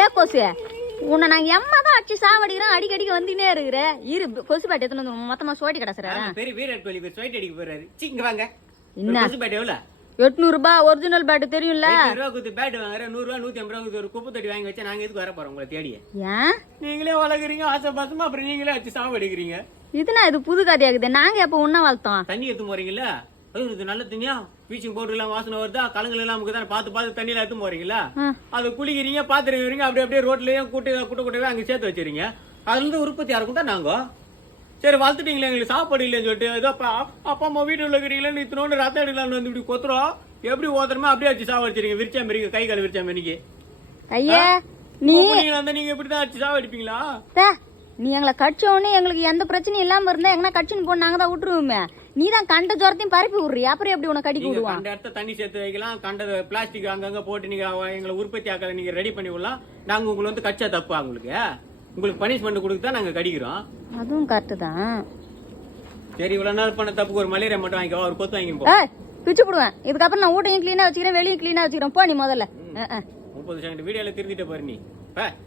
ஏ கொசு உன்னை நாங்க எம்மா தான் அடிச்சு சாவடிக்கிறோம், அடிக்கடிக்கு வந்துனே இருக்கிற. இரு கொசு பேட்டை எடுத்துன்னு வந்து மொத்தமா சோட்டி கிடக்குறாரு. பெரிய வீரட் கோலி சோட்டி அடிக்க போறாரு. இங்க வாங்க. என்ன கொசு பேட்டை எவ்வளவு? 800 ரூபாய் ஒரிஜினல் பேட் தெரியும்ல. 800 ரூபா கொடுத்து பேட் வாங்குற, 100 ரூபா 150 ரூபா ஒரு குப்பை தட்டி வாங்கி வச்சா நாங்க எதுக்கு வர போறோம் உங்களை தேடி? ஏன் நீங்களே வளர்க்குறீங்க ஆசை பாசமா, அப்புறம் நீங்களே வச்சு சாவடிக்கிறீங்க. இதுனா இது புது கதையாகுது. நாங்க எப்ப உன்ன வளர்த்தோம்? தண்ணி எடுத்து போறீங்களா? இது நல்ல தண்ணியா, பீச்சிங் பவுடர் எல்லாம் வாசனை வருதா, கலங்கள் எல்லாம் நமக்கு தான் பார்த்து தண்ணியில எடுத்து போறீங்களா? அது குளிக்கிறீங்க, பாத்துருக்கீங்க, அப்படியே ரோட்லயும் கூட்டவே அங்க சேர்த்து வச்சிருங்க. அதுல இருந்து உற்பத்தி யாருக்கும் தான் நாங்க. சரி வளர்த்துட்டீங்களா, எங்களுக்கு சாப்பாடு இல்லைன்னு சொல்லிட்டு ஏதோ அப்பா அம்மா வீட்டுல இருக்கிறீங்களா, இத்தனோண்டு ரத்தம் எடுக்கலாம்னு வந்து இப்படி கொத்துறோம். எப்படி ஓத்துறமா அப்படியே வச்சு சாவடிச்சிருங்க. விரிச்சா மாரி கை கால் விரிச்சா மாரிக்கு. ஐயா நீ நீங்க இப்படிதான் அடிச்சு சாவடிப்பீங்களா? நீ எங்களை கடிச்ச உடனே எங்களுக்கு எந்த பிரச்சனையும் இல்லாம இருந்தா எங்கன்னா கட்சின்னு போன நாங்க தான் விட்டுருவோமே. நீ தான் கண்ட ஜோரத்தையும் பரப்பி விடுறியா, அப்புறம் எப்படி உனக்கு கடிக்க விடுவான்? அந்த இடத்த தண்ணி சேர்த்து வைக்கலாம், கண்ட பிளாஸ்டிக் அங்கங்க போட்டு நீங்க எங்களை உற்பத்தி ஆக்கல நீங்க ரெடி பண்ணி விடலாம். நாங்க உங்களுக்கு வந்து கச்சா தப்பா உங்களுக்கு பனிஷ்மெண்ட் கொடுத்து தான் நாங்க கடிக்கிறோம். அதுவும் கரெக்ட் தான். சரி இவ்வளவு நாள் பண்ண தப்புக்கு ஒரு மலேரியா மட்டும் வாங்கிக்கோ, ஒரு கொத்து வாங்கி போ. பிச்சு போடுவேன். இதுக்கப்புறம் நான் வீட்டையும் கிளீனா வச்சுக்கிறேன், வெளியும் கிளீனா வச்சுக்கிறேன். போ நீ முதல்ல. 30 செகண்ட் வீடியோல திருந்திட்டு பாரு நீ.